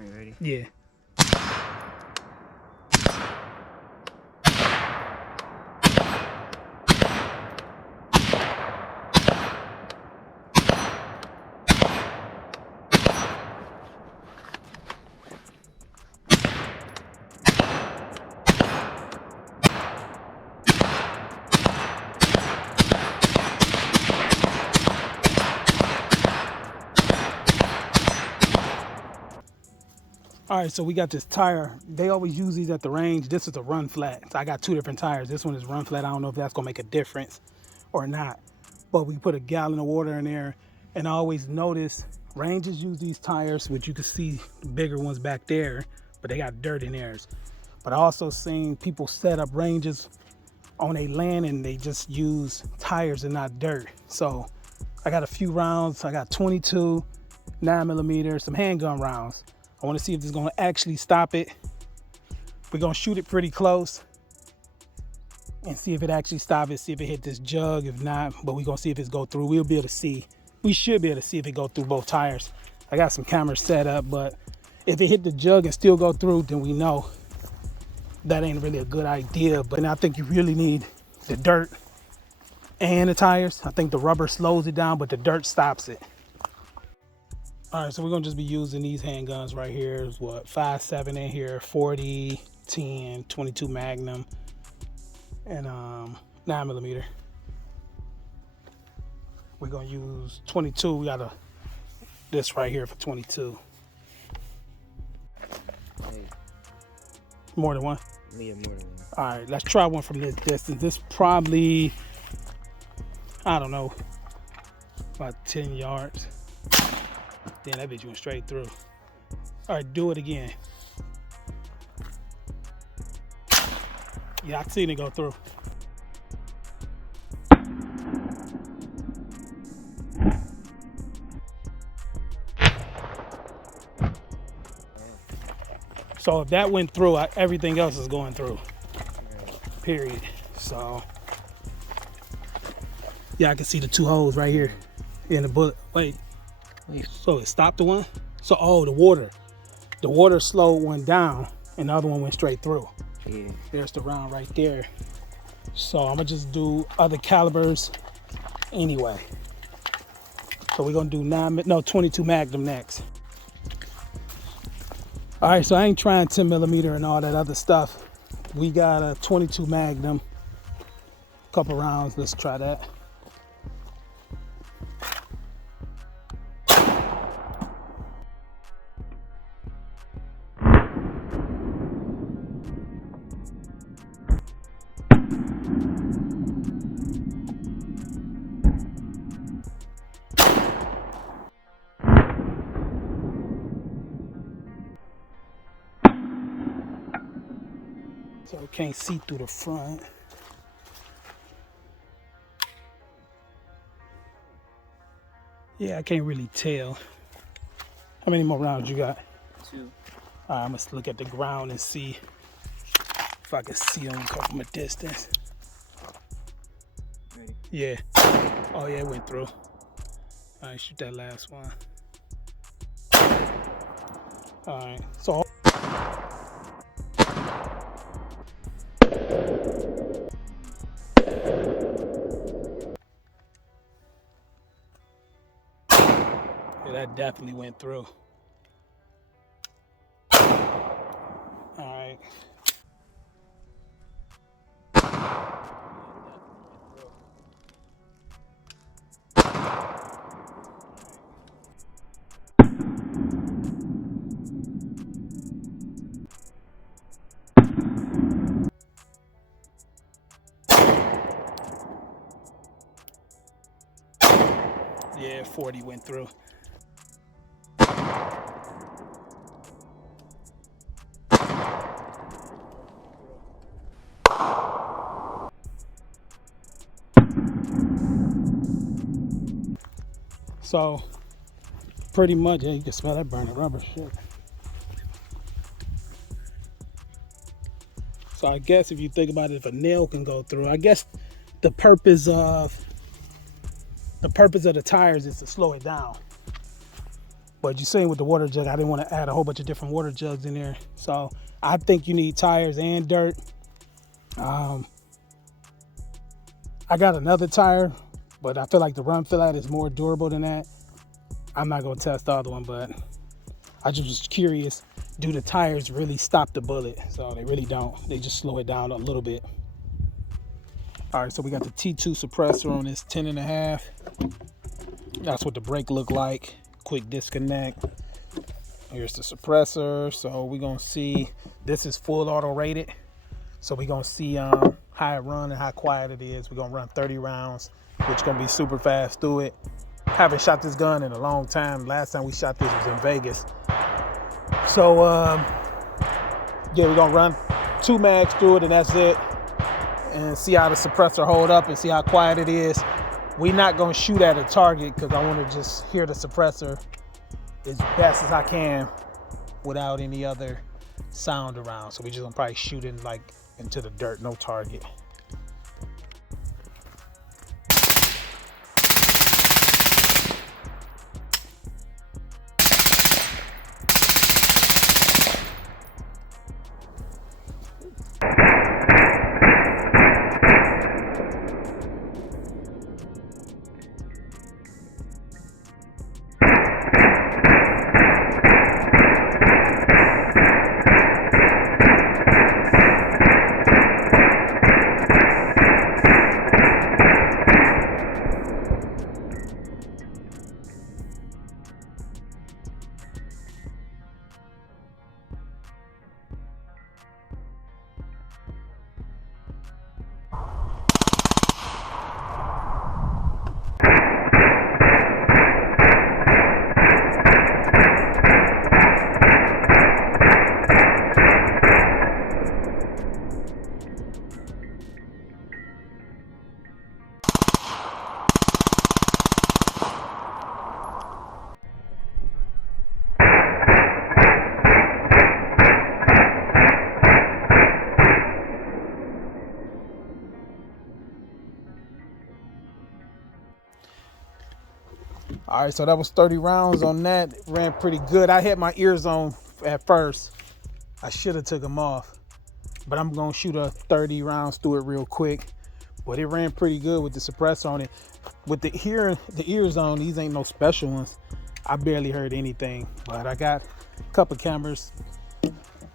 Are you ready? Yeah. All right, so we got this tire. They always use these at the range. This is a run flat. So I got two different tires. This one is run flat. I don't know if that's gonna make a difference or not. But we put a gallon of water in there, and I always notice ranges use these tires, which you can see the bigger ones back there, but they got dirt in theirs. But I also seen people set up ranges on a land and they just use tires and not dirt. So I got a few rounds. I got 22, 9mm, some handgun rounds. I want to see if this is going to actually stop it. We're going to shoot it pretty close and see if it actually stops it, see if it hit this jug. If not, but we're going to see if it's go through. We'll be able to see. We should be able to see if it go through both tires. I got some cameras set up, but if it hit the jug and still go through, then we know that ain't really a good idea. But I think you really need the dirt and the tires. I think the rubber slows it down, but the dirt stops it. All right, so we're gonna just be using these handguns right here. Is what, 5.7 in here, 40, 10, 22 Magnum, and 9mm. We're gonna use 22. We got this right here for 22. Hey, More than one. yeah, more than one. All right, let's try one from this distance. This probably, I don't know, about 10 yards. Damn, that bitch went straight through. All right, do it again. Yeah, I seen it go through. So if that went through, everything else is going through. Period. So yeah, I can see the two holes right here in the bullet. Wait, so it stopped the one? So, oh, the water slowed one down and the other one went straight through. Yeah. There's the round right there. So I'm gonna just do other calibers anyway. So we're gonna do 22 Magnum next. All right, so I ain't trying 10mm and all that other stuff. We got a 22 Magnum, couple rounds. Let's try that. So I can't see through the front. Yeah, I can't really tell. How many more rounds you got? 2. All right, I'm gonna look at the ground and see if I can see them come from a distance. Ready? Yeah. Oh yeah, it went through. All right, shoot that last one. All right, so yeah, that definitely went through. All right. Yeah, 40 went through. So pretty much, yeah, you can smell that burning rubber shit. So I guess if you think about it, if a nail can go through, I guess the purpose of the tires is to slow it down. But you seen with the water jug, I didn't want to add a whole bunch of different water jugs in there. So I think you need tires and dirt. I got another tire, but I feel like the run flat is more durable than that. I'm not gonna test the other one, but I just was curious, do the tires really stop the bullet? So they really don't. They just slow it down a little bit. All right, so we got the T2 suppressor on this 10.5. That's what the brake look like. Quick disconnect. Here's the suppressor. So we're gonna see, this is full auto rated. So we're gonna see how it run and how quiet it is. We're gonna run 30 rounds, which gonna be super fast through it. Haven't shot this gun in a long time. Last time we shot this was in Vegas. So yeah, we're gonna run 2 mags through it and that's it. And see how the suppressor hold up and see how quiet it is. We're not gonna shoot at a target because I wanna just hear the suppressor as best as I can without any other sound around. So we just gonna probably shoot in like into the dirt, no target. All right, so that was 30 rounds on that. It ran pretty good. I had my ears on at first. I should have took them off, but I'm gonna shoot a 30 rounds through it real quick. But it ran pretty good with the suppressor on it. With the ears on, these ain't no special ones. I barely heard anything, but I got a couple cameras.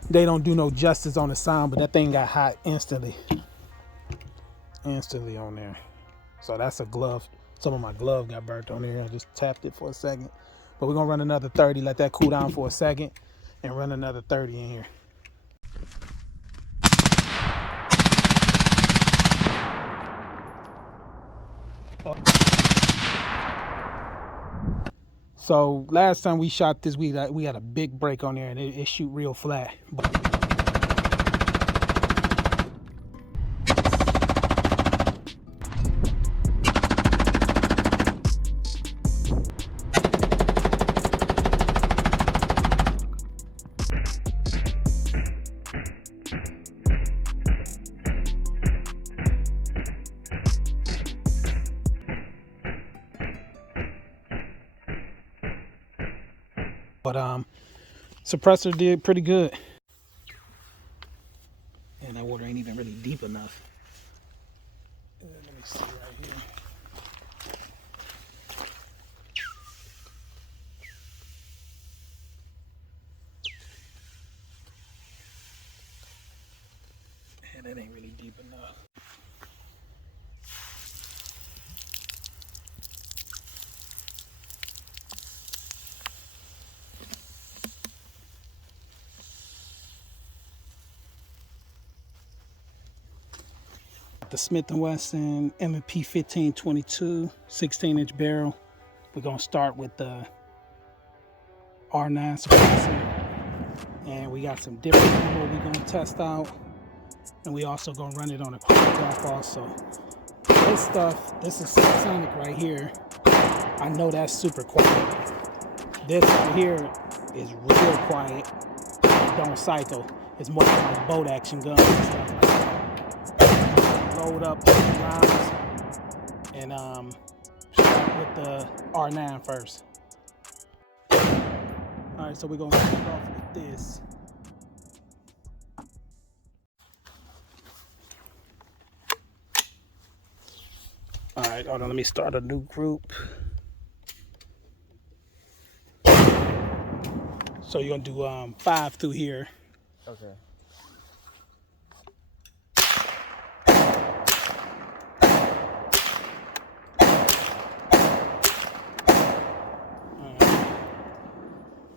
They don't do no justice on the sound, but that thing got hot instantly on there. So that's a glove. Some of my glove got burnt on there. I just tapped it for a second. But we're gonna run another 30, let that cool down for a second, and run another 30 in here. So last time we shot this, we had a big break on there and it shoot real flat. But suppressor did pretty good. And that water ain't even really deep enough. Let me see right here. And that ain't really deep enough. The Smith & Wesson M&P 1522 16-inch barrel. We're gonna start with the R9 suppressor, and we got some different ammo we're gonna test out, and we also gonna run it on a chronograph also. This stuff, this is Sonic right here. I know that's super quiet. This right here is real quiet. It don't cycle. It's more like boat action guns and stuff like that. Load up the rounds and start with the R9 first. All right, so we're gonna start off with this. All right, hold on, let me start a new group. So you're gonna do 5 through here. Okay.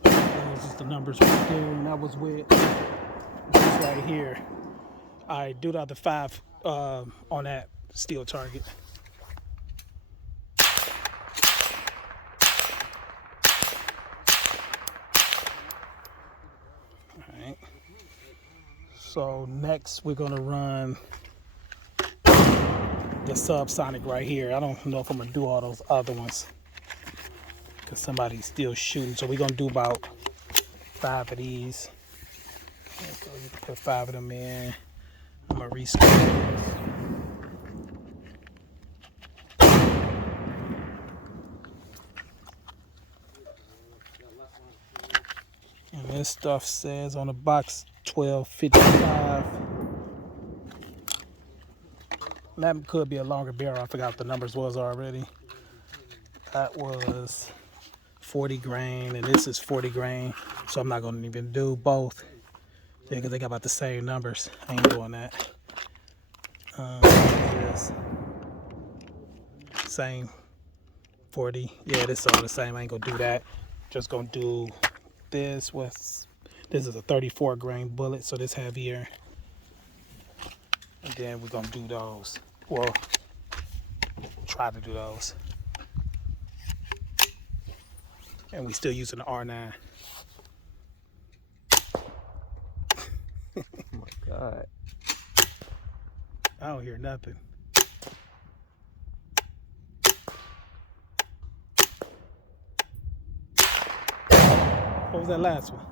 Those is the numbers right there, and that was with this right here. All right, do the other 5 on that steel target. All right. So next we're gonna run the subsonic right here. I don't know if I'm gonna do all those other ones because somebody's still shooting. So we're gonna do about 5 of these. So you can put 5 of them in. I'm gonna restart. And this stuff says on the box 1255. That could be a longer barrel. I forgot what the numbers was already. That was 40 grain, and this is 40 grain. So I'm not gonna even do both. Yeah, because they got about the same numbers. I ain't doing that. Yes. Same 40. Yeah, this is all the same. I ain't gonna do that. Just gonna do this with, this is a 34 grain bullet, so this heavier. And then we're gonna do those. Well, try to do those. And we still using the R9. Oh my God. I don't hear nothing. What was that last one?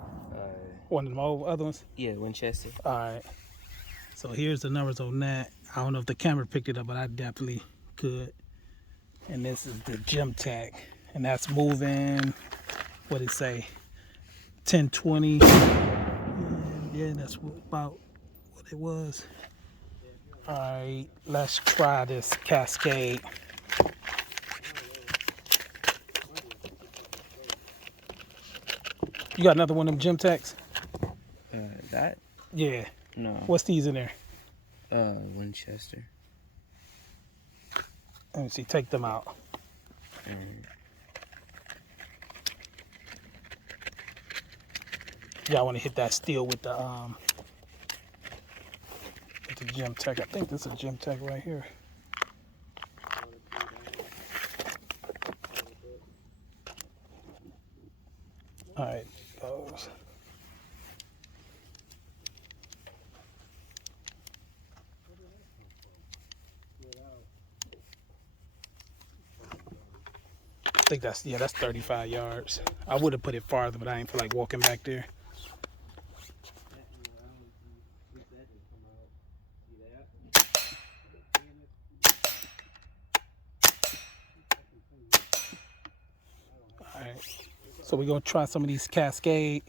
One of the other ones? Yeah, Winchester. All right. So here's the numbers on that. I don't know if the camera picked it up, but I definitely could. And this is the Gemtech. And that's moving, what did it say? 1020. And yeah, that's about what it was. All right, let's try this Cascade. You got another one of them Gemtechs? That? Yeah. No. What's these in there? Winchester. Let me see, take them out. Y'all want to hit that steel with the Gemtech. I think this is a Gemtech right here. All right, those. I think that's 35 yards. I would have put it farther, but I ain't feel like walking back there. All right, so we're gonna try some of these Cascade.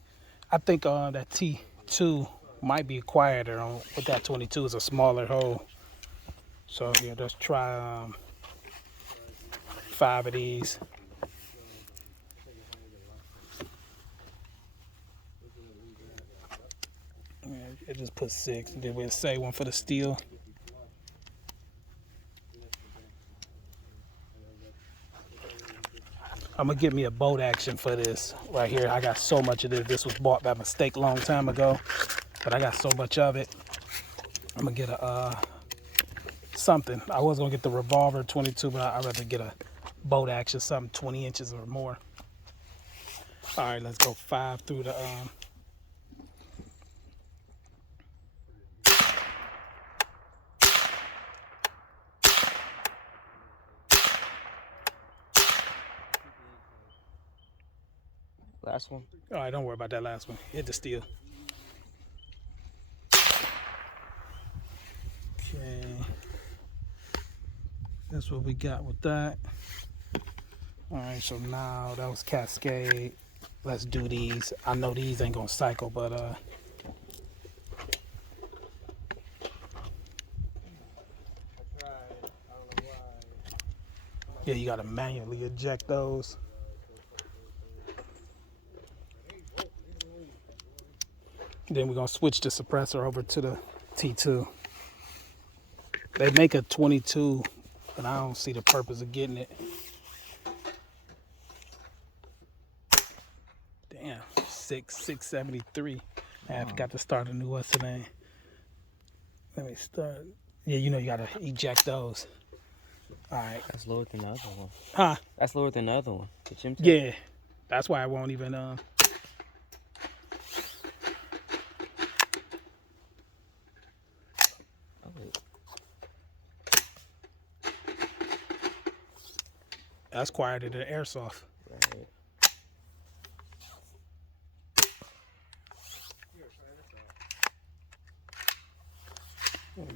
I think that T2 might be quieter on with that 22 is a smaller hole. So yeah, let's try 5 of these. Yeah, it just put 6, and then we'll say one for the steel. I'm gonna get me a boat action for this right here. I got so much of this. This was bought by mistake a long time ago, but I got so much of it. I'm gonna get a something. I was gonna get the revolver 22, but I'd rather get a boat action, something 20 inches or more. All right, let's go 5 through the Last one. all right, don't worry about that last one. Hit the steel. Okay. That's what we got with that. All right, so now that was Cascade. let's do these. I know these ain't gonna cycle, but yeah, you gotta manually eject those. Then we're gonna switch the suppressor over to the T2. They make a 22, but I don't see the purpose of getting it. Damn, 673. I forgot to start a new what's the name. Let me start. Yeah, you know you gotta eject those. All right. That's lower than the other one. Huh? That's lower than the other one. The gym tech? Yeah. That's why I won't even Oh, that's quieter than airsoft. right.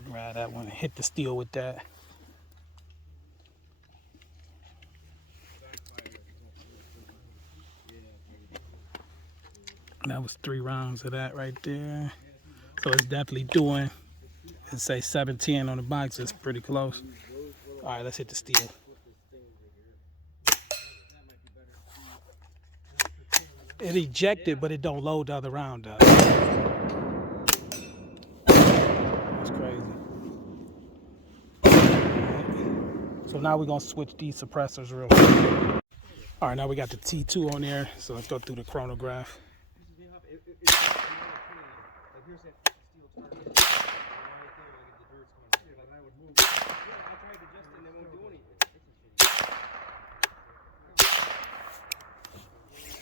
Grab that one, hit the steel with that. That was 3 rounds of that right there. So it's definitely doing, it say 710 on the box. It's pretty close. All right, let's hit the steel. It ejected, but it don't load the other round up. That's crazy. So now we're gonna switch these suppressors real quick. All right, now we got the T2 on there. So let's go through the chronograph.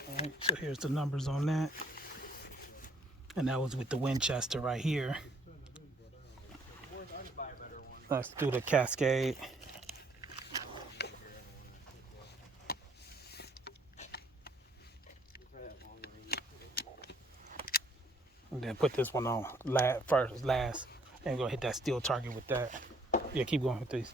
All right, so here's the numbers on that. And that was with the Winchester right here. Let's do the Cascade. And then put this one on last, and go hit that steel target with that. Yeah, keep going with these.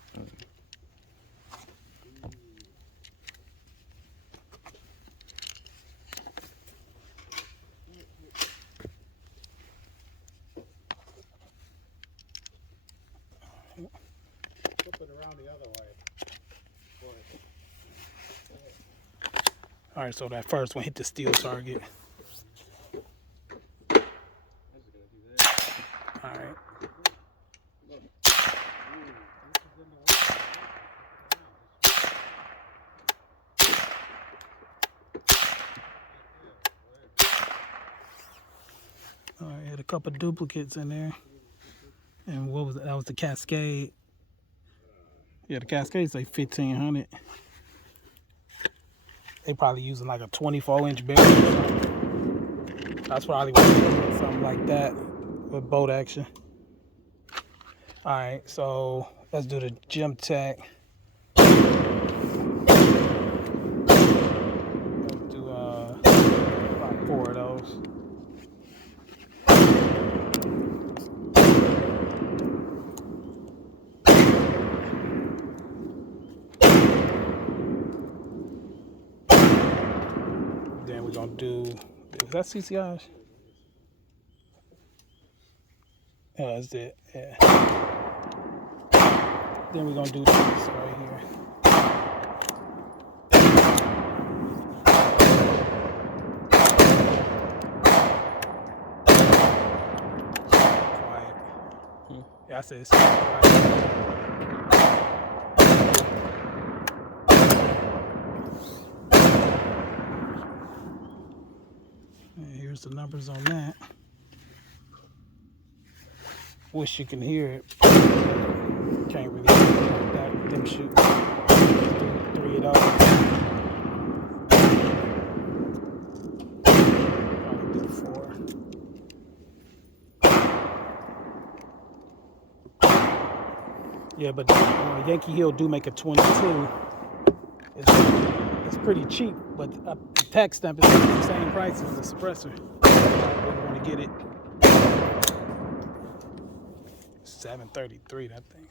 Flip it around the other way. All right, so that first one hit the steel target. All right. All right, had a couple duplicates in there. And what was it? That was the Cascade. Yeah, the Cascade's like 1500. They probably using like a 24-inch barrel. That's probably what they're doing, something like that with boat action. All right, so let's do the Gym Tech. Let's do about 4 of those. Then we're gonna do, is that CCI? Yeah, that's it. Yeah. Then we're gonna do this right here. Quiet. Yeah, I said it's quiet. And here's the numbers on that. Wish you can hear it. Can't really hear that with them shooting. 3 of those. Probably do 4. Yeah, but Yankee Hill do make a 22. It's pretty cheap, but the tax stamp is the same price as the suppressor. We're going to get it. 733, that thing.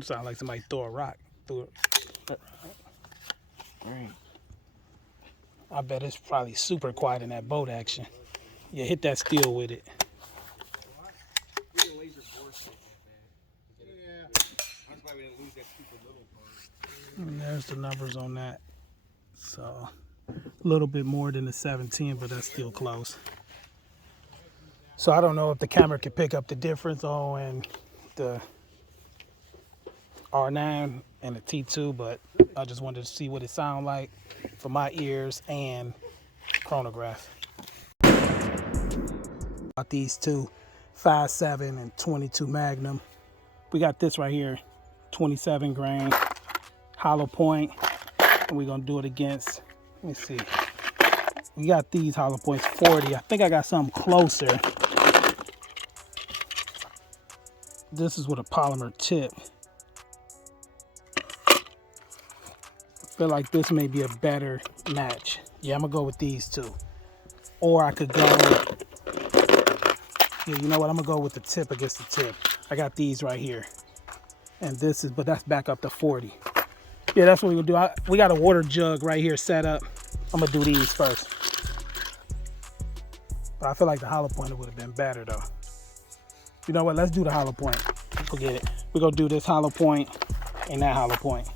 It sounds like somebody threw a rock through it. Right. I bet it's probably super quiet in that boat action. Yeah, hit that steel with it. Yeah. That's why we didn't lose that super little part. And there's the numbers on that. So a little bit more than the 17, but that's still close. So I don't know if the camera can pick up the difference on the R9 and the T2, but I just wanted to see what it sounded like for my ears and chronograph. About these two, 5.7 and 22 Magnum. We got this right here, 27 grain, hollow point, and we're gonna do it against, let me see. We got these hollow points 40. I think I got something closer. This is with a polymer tip. I feel like this may be a better match. Yeah, I'm gonna go with these two. Or I could go, yeah, you know what? I'm gonna go with the tip against the tip. I got these right here. And this is, but that's back up to 40. Yeah, that's what we're gonna do. We got a water jug right here set up. I'm gonna do these first. But I feel like the hollow pointer would have been better though. You know what? Let's do the hollow point. Forget it. We're gonna do this hollow point and that hollow point.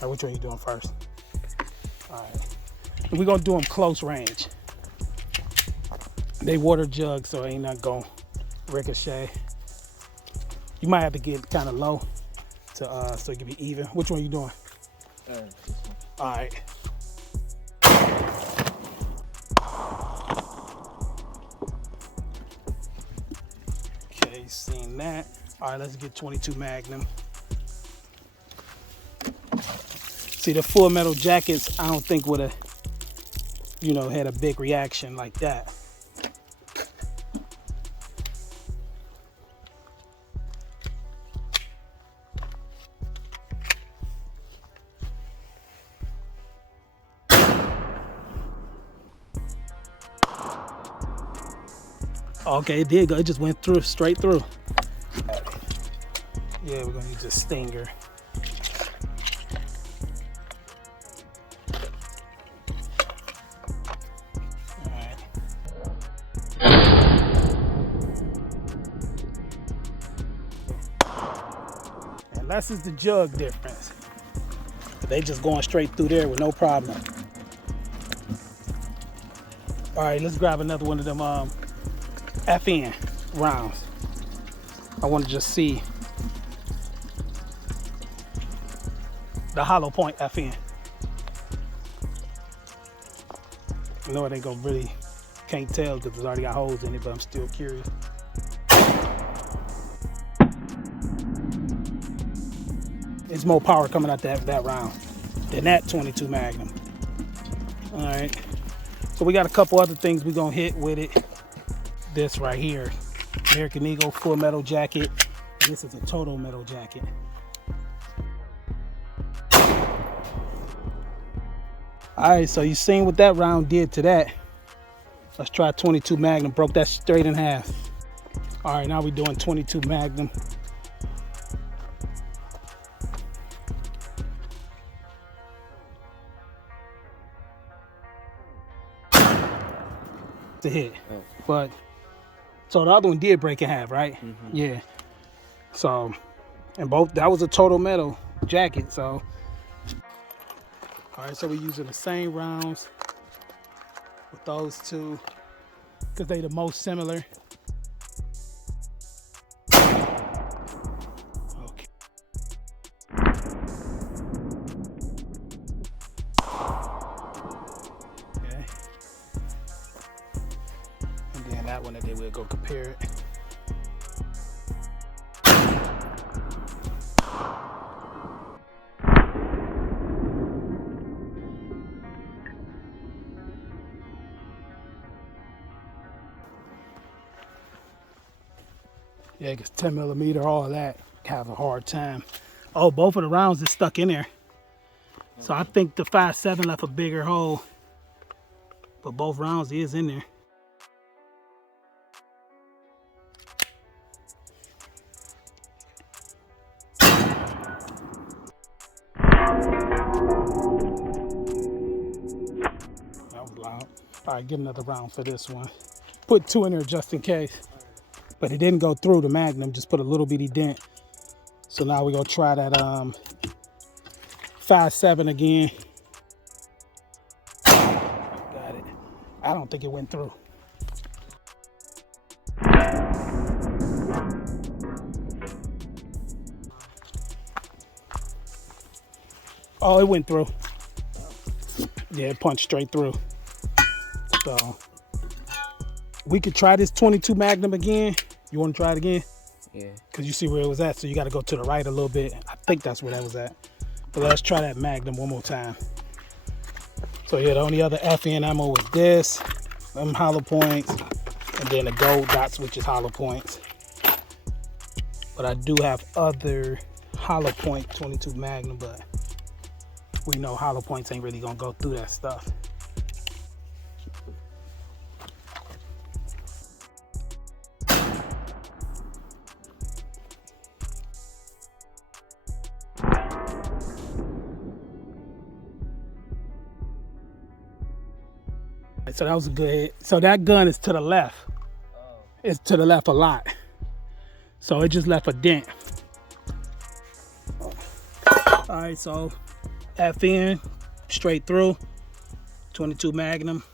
All right, which one are you doing first? All right. And we're gonna do them close range. They water jugs, so ain't not gonna ricochet. You might have to get kind of low to so it can be even. Which one are you doing? This one. All right. Okay, seen that. All right, let's get 22 Magnum. See, the full metal jackets, I don't think would have, you know, had a big reaction like that. Okay, it did go. It just went through, straight through. Yeah, we're gonna use a stinger. All right. And that's just the jug difference. They just going straight through there with no problem. All right, let's grab another one of them FN rounds. I want to just see the hollow point FN. I know it ain't gonna really, can't tell because it's already got holes in it, but I'm still curious. It's more power coming out that round than that 22 Magnum. All right, so we got a couple other things we're gonna hit with it. This right here, American Eagle full metal jacket. This is a total metal jacket. All right, so you seen what that round did to that. Let's try 22 Magnum, broke that straight in half. All right, now we're doing 22 Magnum. To hit, but so the other one did break in half, right? Mm-hmm. Yeah. So, and both, that was a total metal jacket. So, all right, so we're using the same rounds with those two because they the most similar. Okay. Okay. And then that one, and then we'll go compare it. Yeah, because 10 millimeter, all that, have a hard time. Oh, both of the rounds is stuck in there. So I think the 5.7 left a bigger hole, but both rounds is in there. All right, get another round for this one. Put 2 in there just in case. But it didn't go through the Magnum, just put a little bitty dent. So now we're gonna try that 5.7 again. Got it. I don't think it went through. Oh, it went through. Yeah, it punched straight through. So we could try this 22 Magnum again. You want to try it again? Yeah. Because you see where it was at, so you got to go to the right a little bit. I think that's where that was at. But let's try that Magnum one more time. So yeah, the only other FN ammo was this, them hollow points, and then the gold dots, which is hollow points. But I do have other hollow point 22 Magnum, but we know hollow points ain't really gonna go through that stuff. So that was a good hit. So that gun is to the left. It's to the left a lot. So it just left a dent. All right, so FN, straight through, 22 Magnum.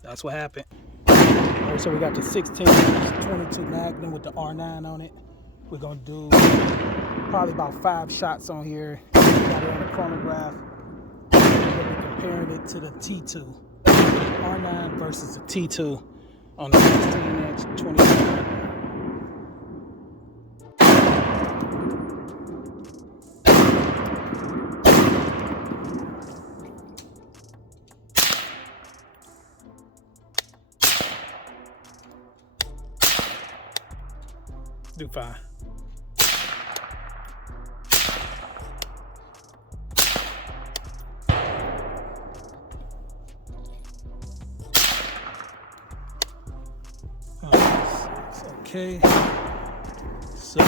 That's what happened. All right, so we got the 16 22 Magnum with the R9 on it. We're gonna do probably about 5 shots on here. We got it on the chronograph. We're comparing it to the T2. R9 versus the T2 on the 16-inch 22 Magnum. Do fine. Okay. So the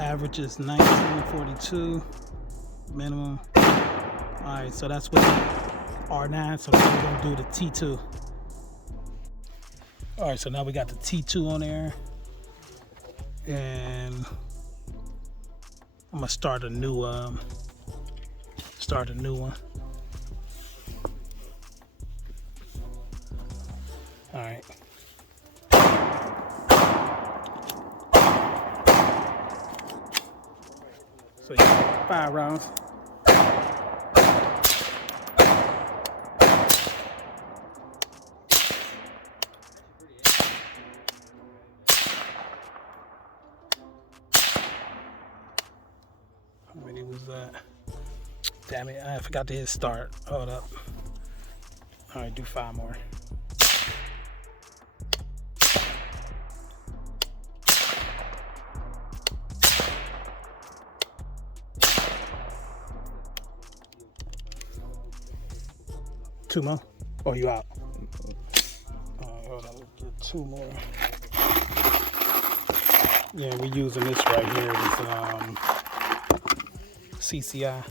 average is 1942 minimum. All right, so that's with R9. So now we're gonna do the T2. All right, so now we got the T2 on there, and I'm gonna start a new one. All right. So you got 5 rounds. How many was that? Damn it, I forgot to hit start. Hold up. All right, do 5 more. Two more? Oh, you out? All right, hold on, let's get 2 more. Yeah, we're using this right here, this CCI.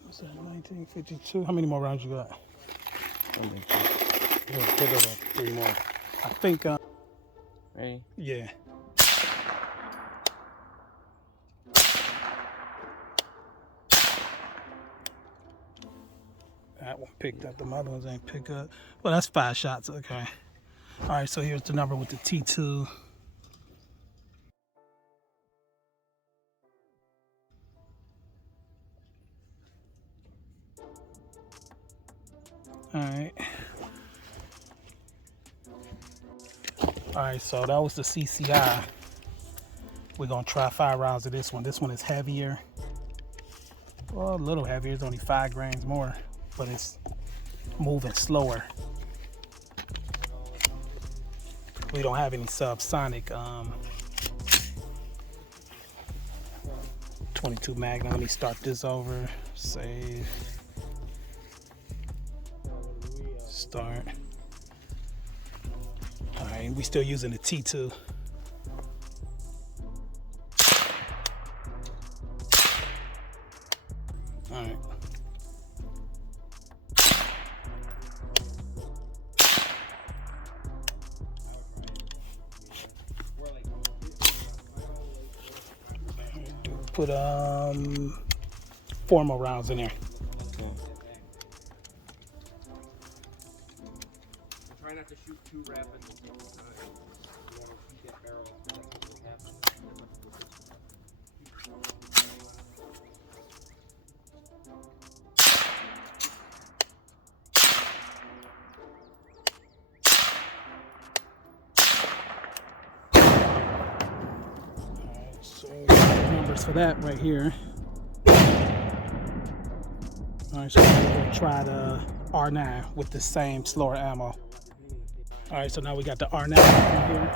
What's that, 1952? How many more rounds you got? Yeah, pick up 3 more. I think, Ready? yeah. That one picked up, the other ones ain't pick up. Well, that's 5 shots, okay. All right, so here's the number with the T2. All right. All right, so that was the CCI. We're gonna try 5 rounds of this one. This one is heavier. Well, a little heavier, it's only 5 grains more, but it's moving slower. We don't have any subsonic 22 Magnum. Let me start this over. Save. Start. All right, we still using the T2. All right. Put 4 more rounds in there. Try not to shoot too rapid at the same time. You want to shoot that barrel because that's what will happen. Alright, so numbers for that right here. Alright, so we're gonna try the R9 with the same slower ammo. Alright, so now we got the R9 right here.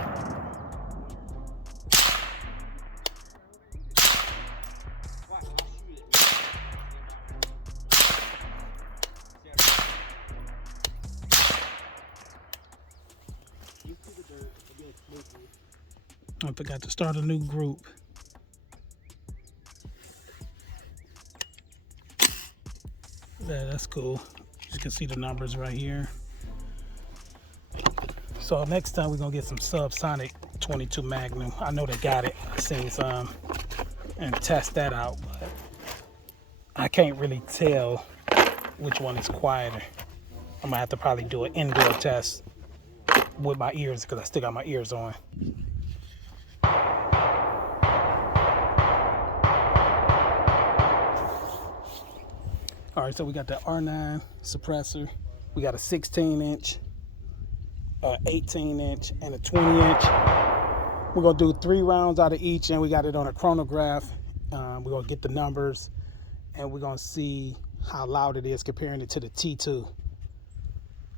I forgot to start a new group. Yeah, that's cool. You can see the numbers right here. So next time we're gonna get some subsonic 22 Magnum. I know they got it. I've seen some and test that out, but I can't really tell which one is quieter. I'm gonna have to probably do an indoor test with my ears because I still got my ears on. All right, so we got the R9 suppressor. We got a 16-inch, 18-inch, and a 20-inch. We're gonna do 3 rounds out of each, and we got it on a chronograph. We're gonna get the numbers, and we're gonna see how loud it is comparing it to the T2.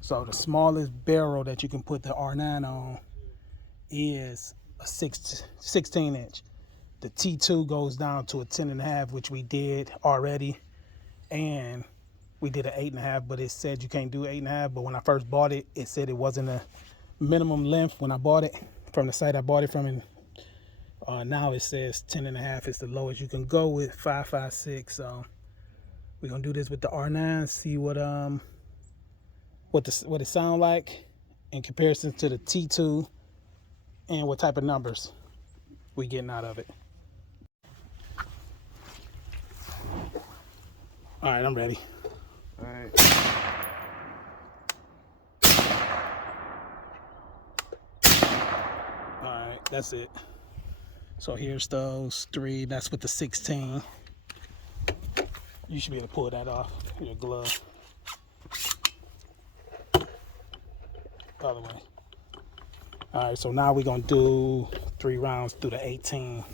So the smallest barrel that you can put the R9 on is a 16-inch. The T2 goes down to a 10.5, which we did already. And we did an 8.5, but it said you can't do 8.5. But when I first bought it, it said it wasn't a minimum length when I bought it from the site I bought it from. And now it says 10.5 is the lowest you can go with 5.56. So we're gonna do this with the R9, see what it sound like in comparison to the T2, and what type of numbers we getting out of it. All right, I'm ready. All right. All right, that's it. So here's those 3. That's with the 16. You should be able to pull that off your glove. Other way. All right, so now we're gonna do 3 rounds through the 18.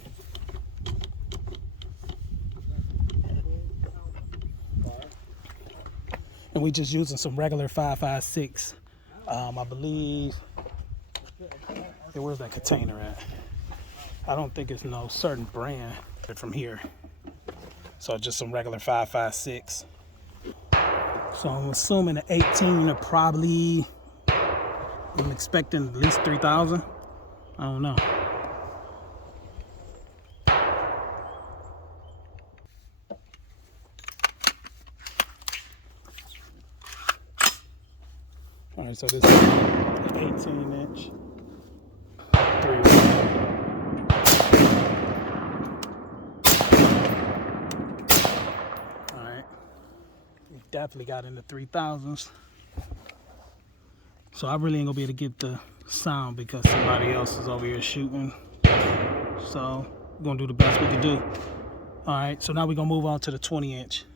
And we just using some regular 5.56. I believe. Hey, where's that container at? I don't think it's no certain brand from here. So just some regular 5.56. So I'm assuming the 18 are probably, I'm expecting at least 3,000. I don't know. All right, so this is the 18-inch. 3. All right, we definitely got into 3,000s. So I really ain't gonna be able to get the sound because somebody else is over here shooting. So we're gonna do the best we can do. All right, so now we're gonna move on to the 20-inch.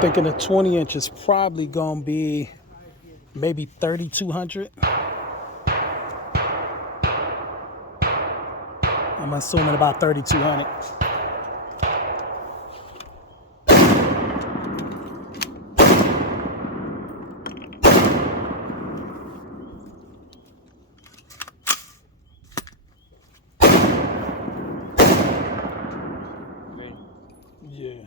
Thinking the 20-inch is probably gonna be maybe 3,200. I'm assuming about 3,200. Yeah.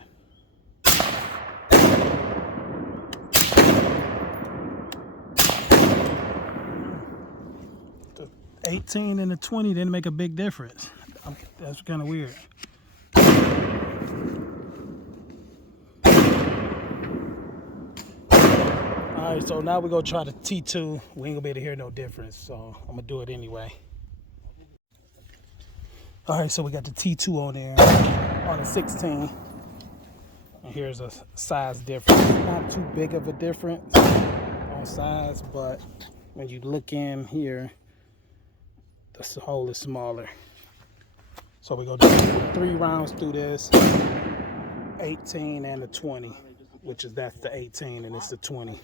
The 18 and the 20 didn't make a big difference. That's kind of weird. All right, so now we're gonna try the T2. We ain't gonna be able to hear no difference, so I'm gonna do it anyway. All right, so we got the T2 on there on the 16. And here's a size difference. Not too big of a difference on size, but when you look in here, the hole is smaller. So we're gonna do 3 rounds through this, 18 and the 20, which is that's the 18 and it's the 20.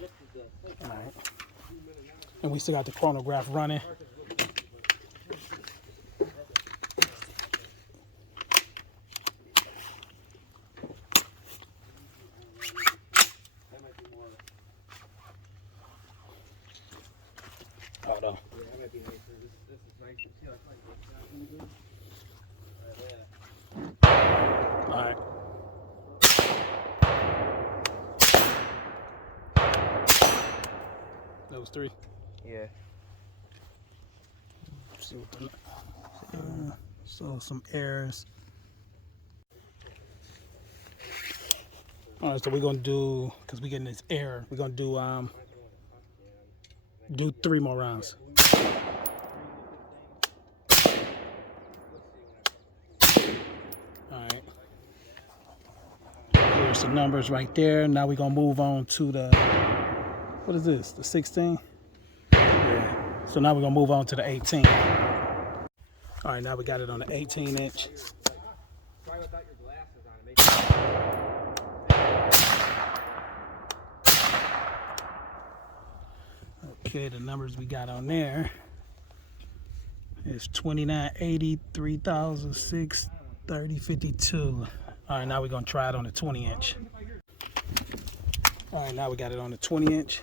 All right. And we still got the chronograph running. Hold on. All right. That was 3. Yeah. See what so some errors. All right, so we're gonna do, because we're getting this error, we're gonna do 3 more rounds. All right. Here's the numbers right there. Now we're gonna move on to the, what is this? The 16? Yeah. So now we're gonna move on to the 18. All right, now we got it on the 18 inch. Try without your glasses on. Okay, the numbers we got on there is 2980, 3006, 3052. All right, now we're gonna try it on the 20 inch. All right, now we got it on the 20 inch.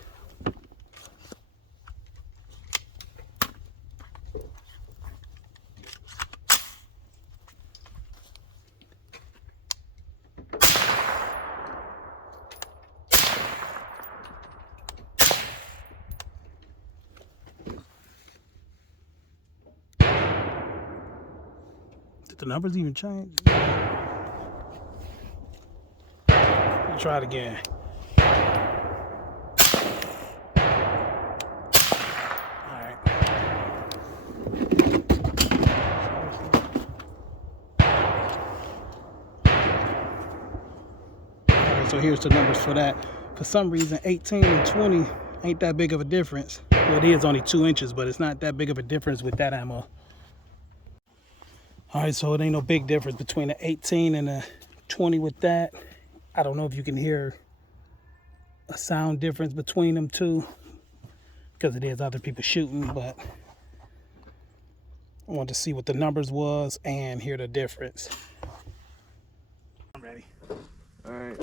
Did the numbers even change? Let's try it again. All right. All right, so here's the numbers for that. For some reason, 18 and 20 ain't that big of a difference. Well, it is only 2 inches, but it's not that big of a difference with that ammo. All right, so it ain't no big difference between the 18 and the 20 with that. I don't know if you can hear a sound difference between them two, because it is other people shooting, but I wanted to see what the numbers was and hear the difference. I'm ready. All right.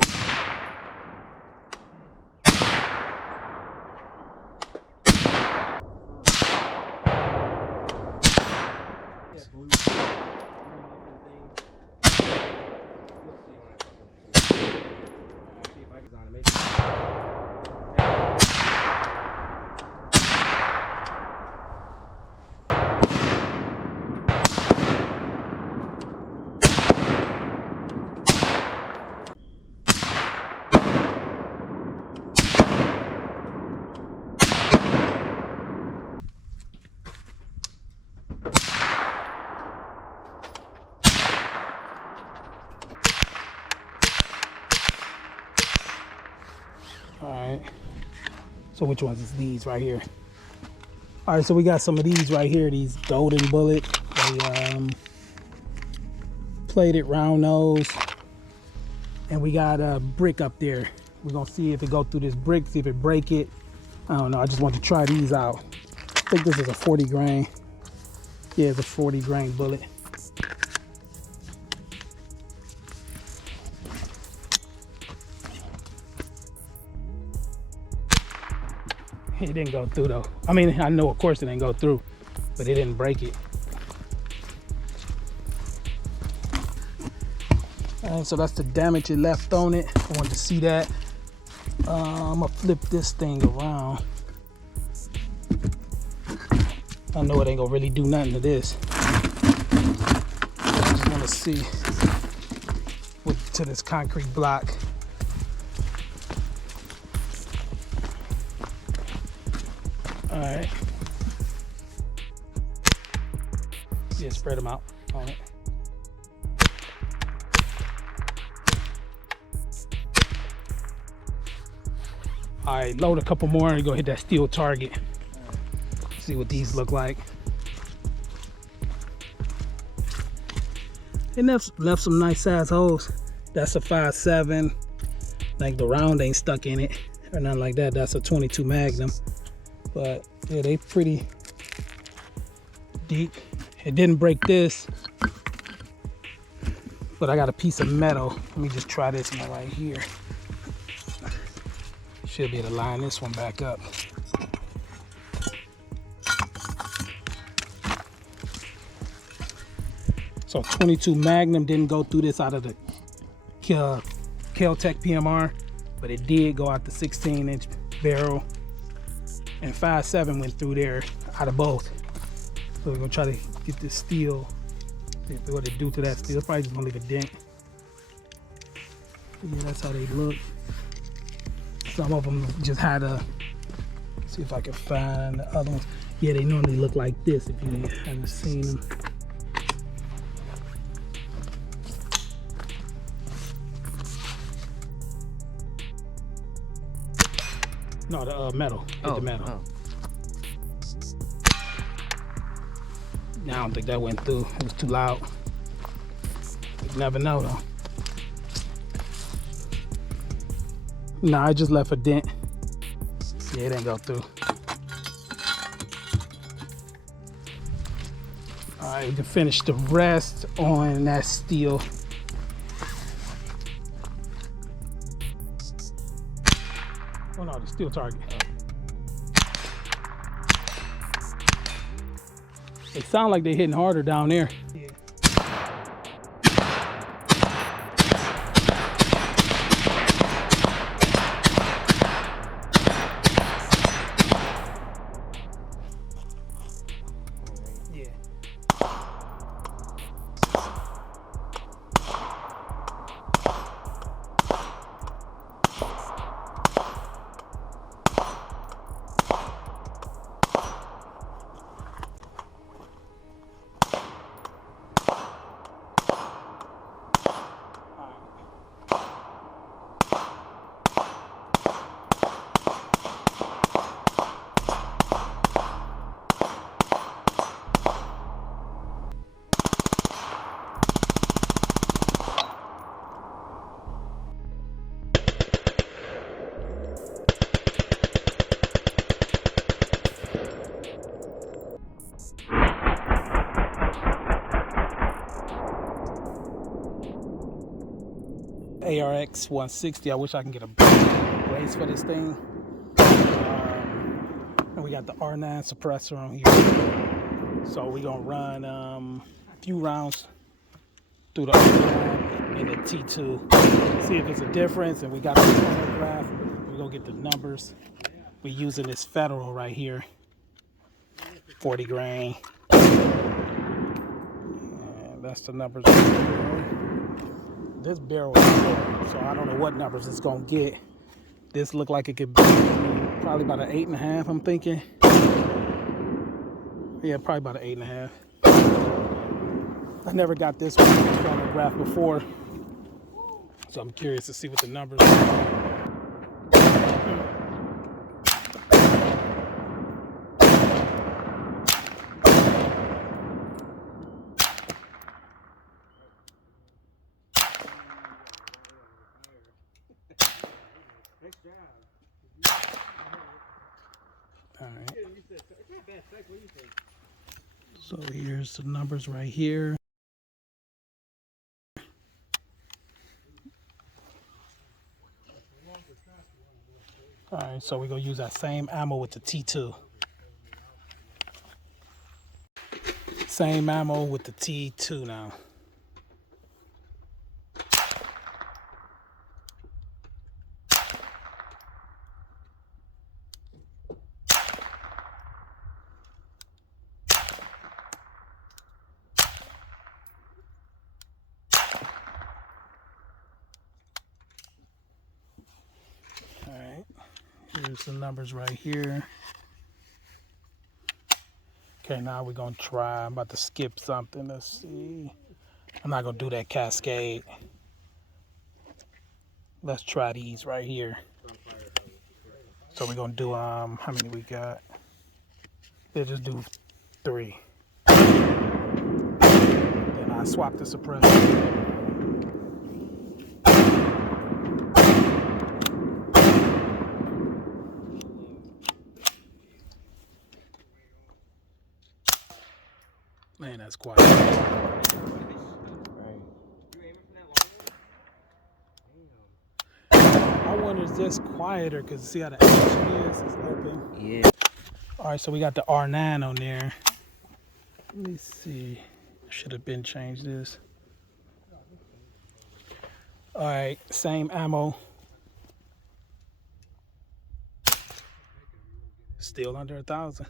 All right, so which ones is these right here? All right, so we got some of these right here, these golden bullet, they plated round nose, and we got a brick up there. We're gonna see if it go through this brick, see if it break it, I don't know. I just wanted to try these out. I think this is a 40 grain. Yeah, it's a 40 grain bullet. It didn't go through though. I mean, I know of course it didn't go through, but it didn't break it. All right, so that's the damage it left on it. I wanted to see that. I'm gonna flip this thing around. I know it ain't gonna really do nothing to this. I just wanna see to this concrete block. All right. Yeah, spread them out on it. All right, load a couple more and go hit that steel target. See what these look like. And that's left some nice size holes. That's a 5.7. Like the round ain't stuck in it or nothing like that. That's a 22 Magnum. But yeah, they pretty deep. It didn't break this, but I got a piece of metal. Let me just try this one right here. Should be able to line this one back up. So 22 Magnum didn't go through this out of the Kel-Tec PMR, but it did go out the 16-inch barrel. And 5.7 went through there out of both. So we're gonna try to get this steel, see what it do to that steel. Probably just gonna leave a dent. But yeah, that's how they look. Some of them just had a, see if I can find the other ones. Yeah, they normally look like this if you haven't seen them. No, the metal. Hit the metal. Oh. I don't think that went through. It was too loud. You never know though. Nah, I just left a dent. Yeah, it didn't go through. All right, to finish the rest on that steel. Oh no, the steel target. They sound like they're hitting harder down there. Yeah. ARX 160. I wish I can get a brace for this thing. And we got the R9 suppressor on here. So we're gonna run a few rounds through the R9 and the T2. See if it's a difference. And we got the photograph. We're gonna get the numbers. We're using this Federal right here. 40 grain. And that's the numbers. This barrel is short, so I don't know what numbers it's gonna get. This looked like it could be probably about an 8.5, I'm thinking. Yeah, probably about an 8.5. I never got this one photograph before, so I'm curious to see what the numbers are. All right. So here's the numbers right here. All right, so we're gonna use that same ammo with the T2. Same ammo with the T2 now. All right, here's the numbers right here. Okay, now we're gonna try. I'm about to skip something. Let's see. I'm not gonna do that cascade. Let's try these right here. So we're gonna do how many we got? Let's just do 3. Then I swap the suppressor. Man, that's quiet. Right. I wonder if it's quieter because see how the action is? It's open. Yeah. All right, so we got the R9 on there. Let me see. Should have been changed this. All right, same ammo. Still under 1,000.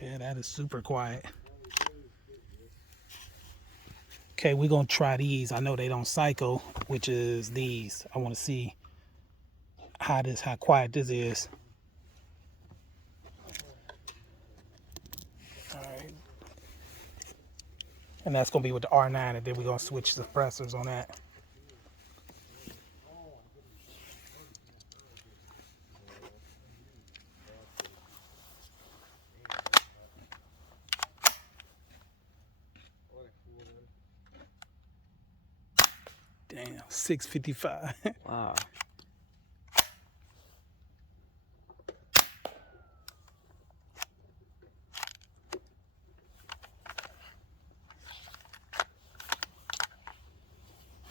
Yeah, that is super quiet. Okay, we're gonna try these. I know they don't cycle, which is these. I want to see how quiet this is. All right, and that's gonna be with the R9, and then we're gonna switch the suppressors on that. Damn, 655. Wow.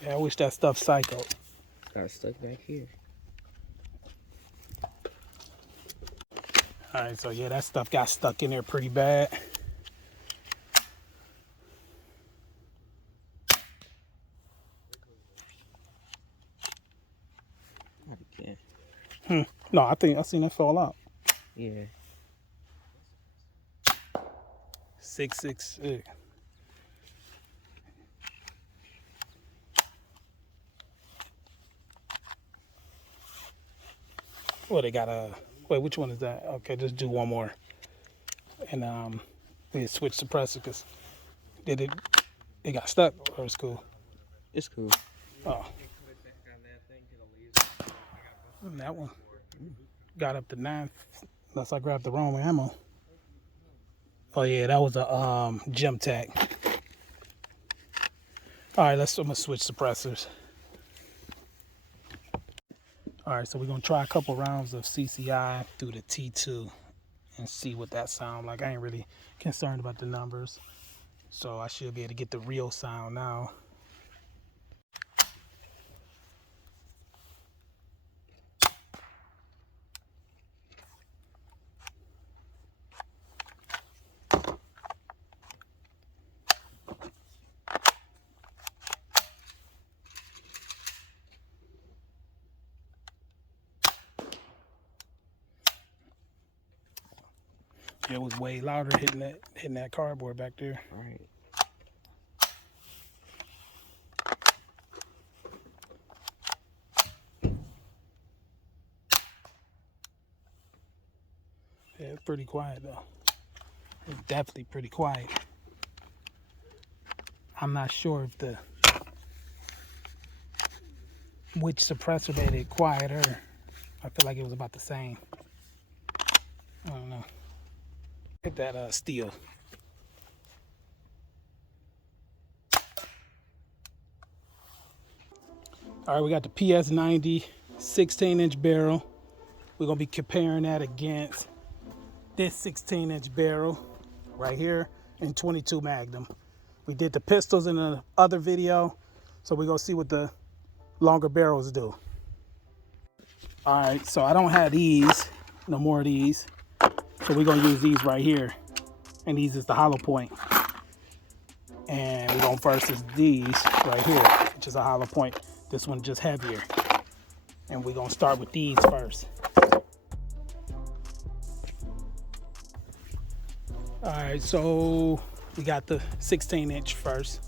Yeah, I wish that stuff cycled. Got stuck back here. All right, so yeah, that stuff got stuck in there pretty bad. Not again. No, I think I seen that fall out. Yeah. 666. Well, they got a wait. Which one is that? Okay, just do one more, and we switch suppressor because it got stuck or it's cool. It's cool. Oh, and that one got up to 9. Unless I grabbed the wrong ammo. Oh yeah, that was a gem tag. All right, I'm gonna switch suppressors. All right, so we're gonna try a couple rounds of CCI through the T2 and see what that sound like. I ain't really concerned about the numbers, so I should be able to get the real sound now. It was way louder hitting that cardboard back there. Right. Yeah, it's pretty quiet though. It's definitely pretty quiet. I'm not sure if which suppressor made it quieter. I feel like it was about the same. I don't know. Hit that steel. All right, we got the PS90 16-inch barrel. We're gonna be comparing that against this 16-inch barrel right here in 22 Magnum. We did the pistols in the other video, so we're gonna see what the longer barrels do. All right, so I don't have these, no more of these. So we're gonna use these right here. And these is the hollow point. And we're gonna versus these right here, which is a hollow point. This one just heavier. And we're gonna start with these first. All right, so we got the 16-inch first.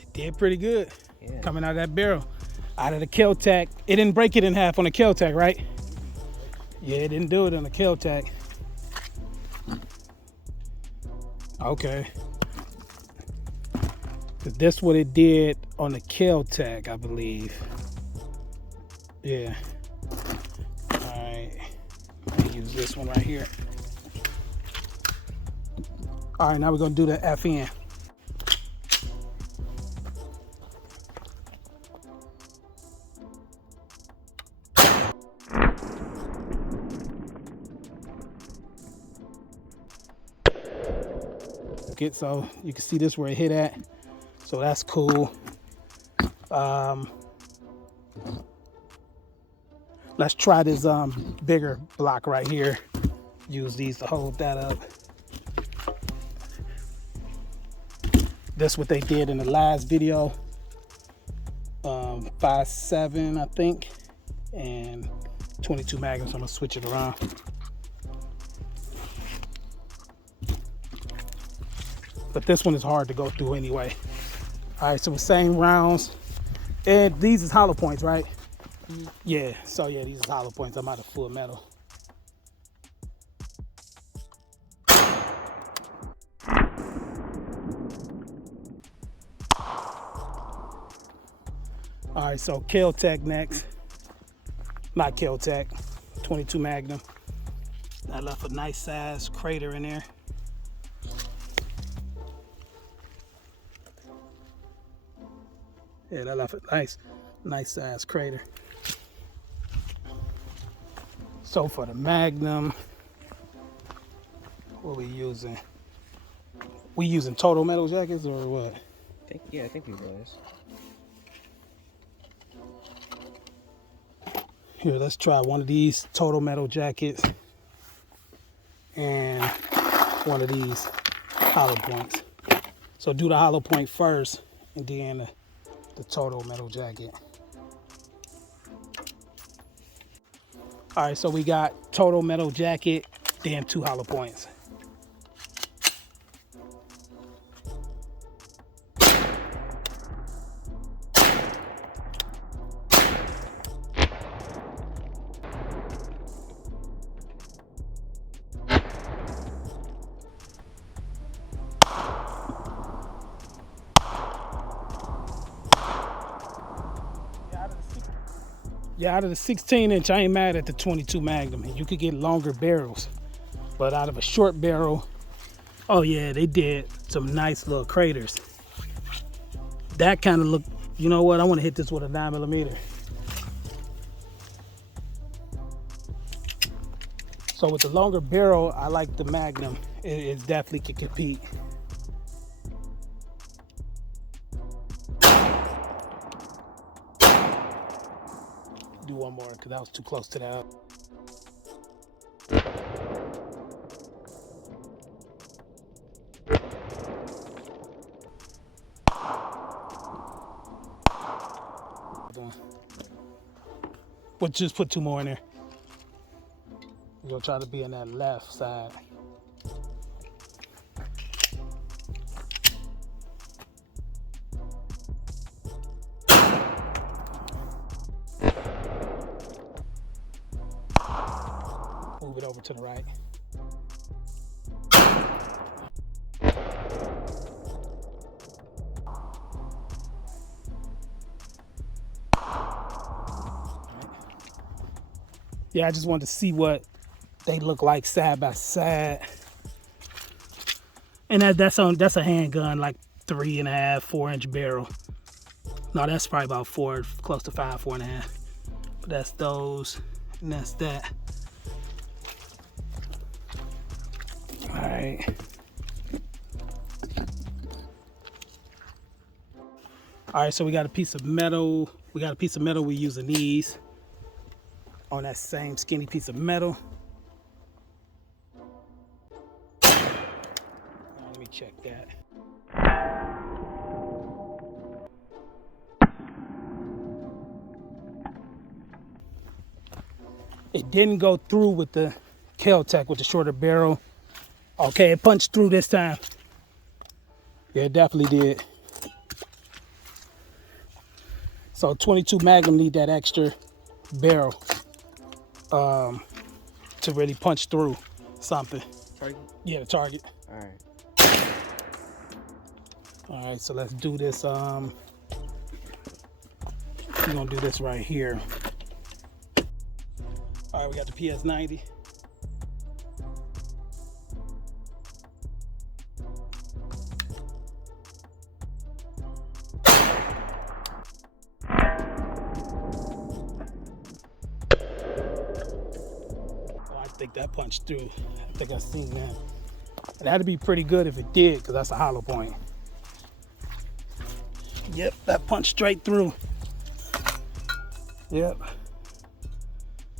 It did pretty good. Yeah. Coming out of that barrel. Out of the Kel-Tec. It didn't break it in half on the Kel-Tec, right? Yeah, it didn't do it on the Kel-Tec. Okay. That's what it did on the Kel-Tec, I believe. Yeah. All right. I'm gonna use this one right here. All right, now we're gonna do the FN. Okay, so you can see this where it hit at. So that's cool. Let's try this bigger block right here. Use these to hold that up. That's what they did in the last video. 5.7, I think, and 22 Magnums. I'm gonna switch it around. But this one is hard to go through anyway. All right, so the same rounds. And these is hollow points, right? Mm-hmm. Yeah, so yeah, these is hollow points. I'm out of full metal. All right, so Kel-Tec next. Not Kel-Tec, 22 Magnum. I left a nice size crater in there. Yeah, that left a nice size crater. So for the Magnum, what we using? We using Total Metal jackets or what? I think he was. Here, let's try one of these Total Metal jackets and one of these hollow points. So do the hollow point first and then the Total Metal jacket. All right, so we got Total Metal jacket, then 2 hollow points. Yeah, out of the 16-inch, I ain't mad at the 22 Magnum. You could get longer barrels. But out of a short barrel, oh yeah, they did some nice little craters. That kind of look, you know what? I want to hit this with a 9mm. So with the longer barrel, I like the Magnum. It definitely can compete. Do one more because that was too close to that. We'll just put 2 more in there. We're gonna try to be on that left side. Move it over to the right. Yeah, I just wanted to see what they look like side by side. And that's a handgun, like 3.5, 4-inch barrel. No, that's probably about 4, close to 5, 4.5. But that's those, and that's that. All right. All right, so we got a piece of metal. We got a piece of metal. We're using these on that same skinny piece of metal. Now, let me check that. It didn't go through with the Kel-Tec with the shorter barrel. Okay, it punched through this time. Yeah, it definitely did. So 22 Magnum need that extra barrel to really punch through something. Target? Yeah, the target. Alright. All right, so let's do this. We're gonna do this right here. All right, we got the PS90. I think that punched through. I think I seen that. It had to be pretty good if it did, because that's a hollow point. Yep, that punched straight through. Yep.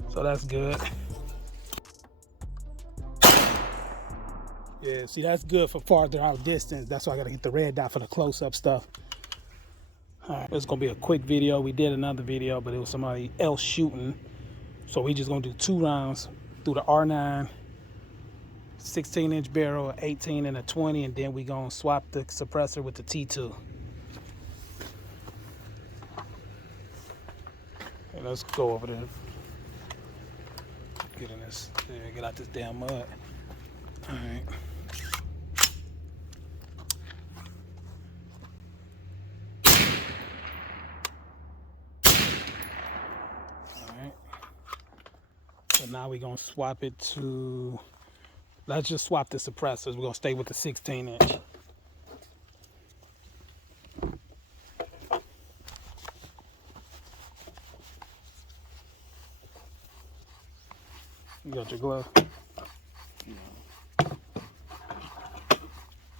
So that's good. Yeah, see, that's good for farther out distance. That's why I gotta get the red dot for the close-up stuff. All right, it's gonna be a quick video. We did another video, but it was somebody else shooting. So we just gonna do 2 rounds through the R9, 16-inch barrel, 18 and a 20, and then we gonna swap the suppressor with the T2. Okay, let's go over there. Get in this, yeah, get out this damn mud. All right. So now we're gonna swap it to, let's just swap the suppressors. We're gonna stay with the 16-inch. You got your glove?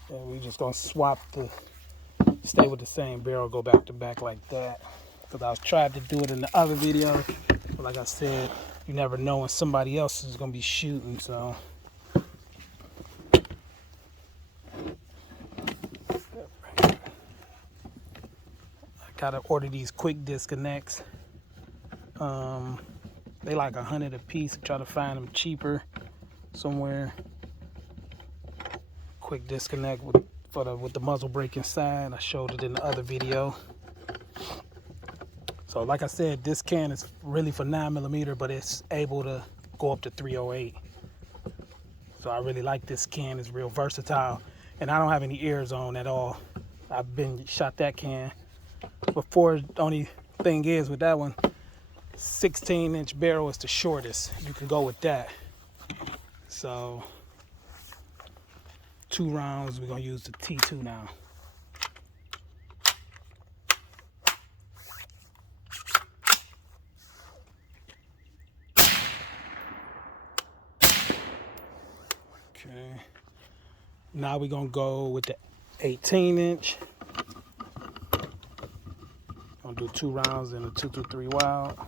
Yeah, we just gonna swap the, stay with the same barrel, go back to back like that. Because I was trying to do it in the other video, but like I said, you never know when somebody else is gonna be shooting, so. I gotta order these quick disconnects. They like $100 a piece. Try to find them cheaper somewhere. Quick disconnect with the muzzle brake inside. I showed it in the other video. So like I said, this can is really for 9mm, but it's able to go up to 308. So I really like this can. It's real versatile, and I don't have any ears on at all. I've been shot that can before. The only thing is with that one, 16-inch barrel is the shortest. You can go with that. So 2 rounds, we're gonna use the T2 now. Okay. Now we're gonna go with the 18-inch. Gonna do 2 rounds in a 223 Wild.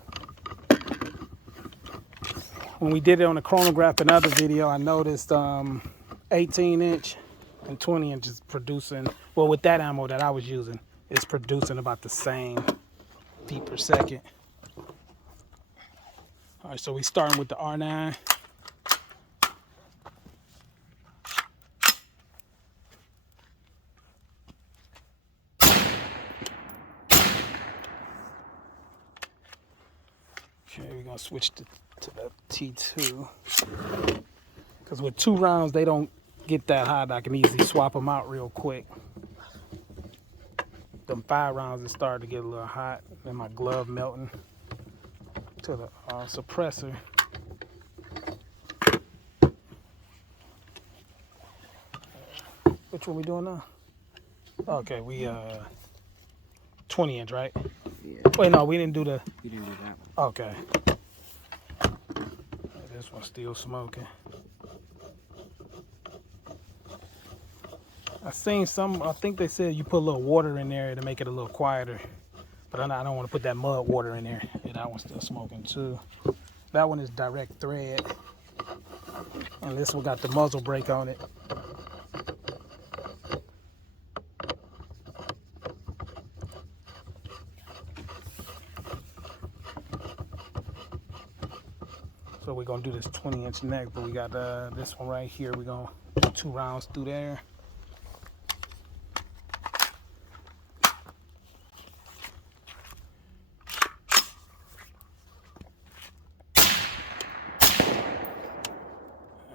When we did it on the chronograph, another video, I noticed 18-inch and 20-inch is producing, well, with that ammo that I was using, it's producing about the same feet per second. All right, so we starting with the R9. Okay, we're gonna switch to the T2. Because with 2 rounds, they don't get that hot. I can easily swap them out real quick. Them 5 rounds, it started to get a little hot. Then my glove melting to the suppressor. Which Which one we doing now? Okay, we 20 inch, right? Yeah. Wait, no, we didn't do the. You didn't do that one. Okay. This one's still smoking. I seen some. I think they said you put a little water in there to make it a little quieter, but I don't want to put that mud water in there. Yeah, that one's still smoking too. That one is direct thread, and this one got the muzzle brake on it. So we're gonna do this 20 inch neck, but we got this one right here. We're gonna do 2 rounds through there.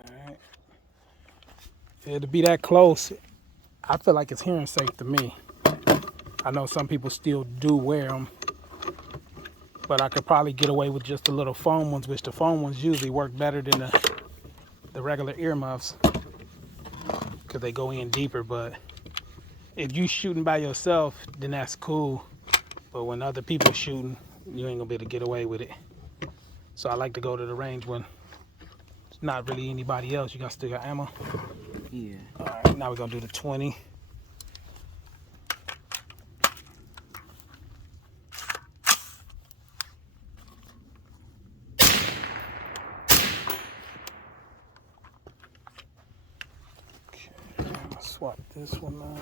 Alright. Yeah, to be that close, I feel like it's hearing safe to me. I know some people still do wear them, but I could probably get away with just the little foam ones, which the foam ones usually work better than the regular earmuffs because they go in deeper. But if you shooting by yourself, then that's cool. But when other people shooting, you ain't gonna be able to get away with it. So I like to go to the range when it's not really anybody else. You still got ammo? Yeah. All right, now we're gonna do the 20. Swap this one now.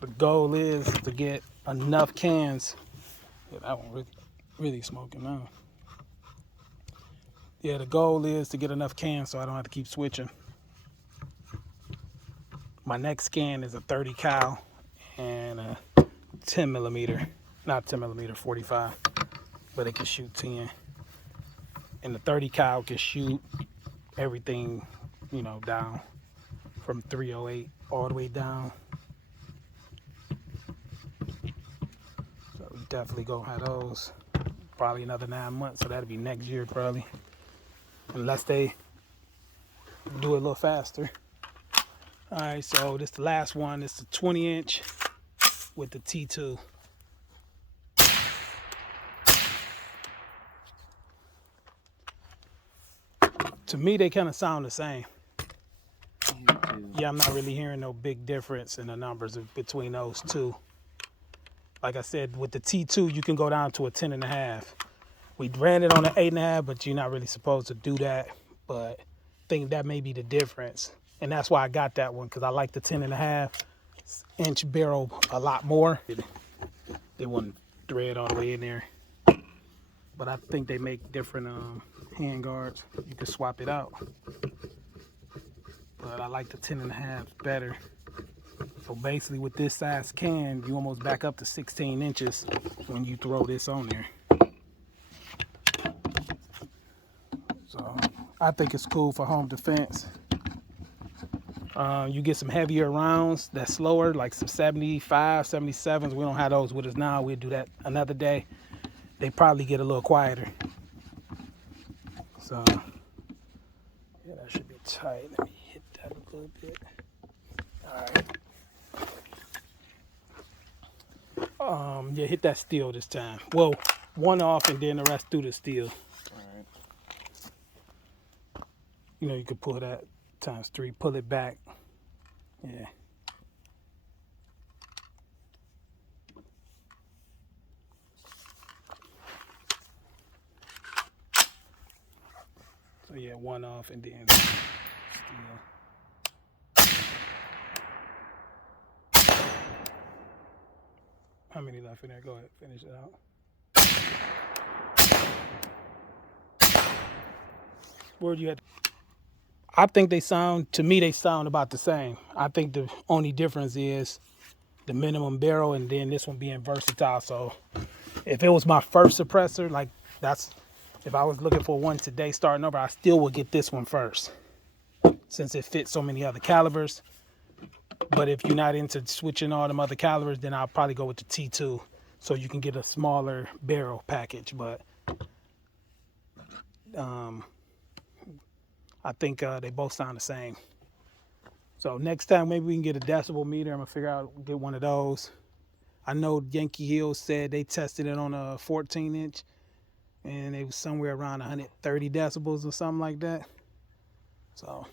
The goal is to get enough cans. Yeah, that one really smoking now. Yeah, the goal is to get enough cans so I don't have to keep switching. My next can is a 30 cal and a 10 millimeter, not 10 millimeter, 45, but it can shoot 10. And the 30 cal can shoot everything, you know, down from 308 all the way down. So we definitely gonna have those probably another 9 months. So that'll be next year probably, unless they do it a little faster. All right, so this is the last one. It's the 20 inch with the T2. To me, they kind of sound the same. Yeah, I'm not really hearing no big difference in the numbers between those two. Like I said, with the T2, you can go down to a 10.5. We ran it on an 8.5, but you're not really supposed to do that. But I think that may be the difference. And that's why I got that one, because I like the 10.5 inch barrel a lot more. They wouldn't thread all the way in there. But I think they make different hand guards. You can swap it out. But I like the 10.5 better. So basically with this size can, you almost back up to 16 inches when you throw this on there. So I think it's cool for home defense. You get some heavier rounds that's slower, like some 75, 77s. We don't have those with us now. We'll do that another day. They probably get a little quieter. So yeah, that should be tight. Let me hit that a little bit. All right. Yeah, hit that steel this time. Well, one off and then the rest through the steel. All right. You know, you could pull that ×3, pull it back. Yeah. So yeah, one off and then steel. How many left in there? Go ahead, finish it out. Where you had? I think they sound, to me, they sound about the same. I think the only difference is the minimum barrel and then this one being versatile. So if it was my first suppressor, like that's, if I was looking for one today starting over, I still would get this one first since it fits so many other calibers. But if you're not into switching all them other calibers, then I'll probably go with the T2 so you can get a smaller barrel package. But I think they both sound the same. So next time maybe we can get a decibel meter. I'm gonna figure out, get one of those. I know Yankee Hill said they tested it on a 14-inch and it was somewhere around 130 decibels or something like that. So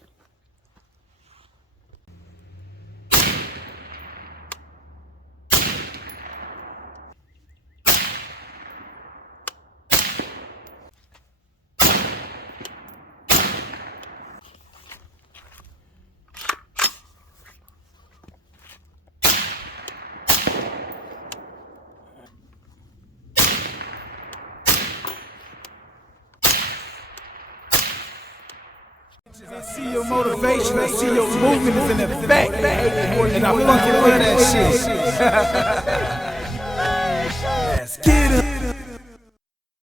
I see your motivation, I see your movement is in effect, and I fucking with that shit. Let's get it.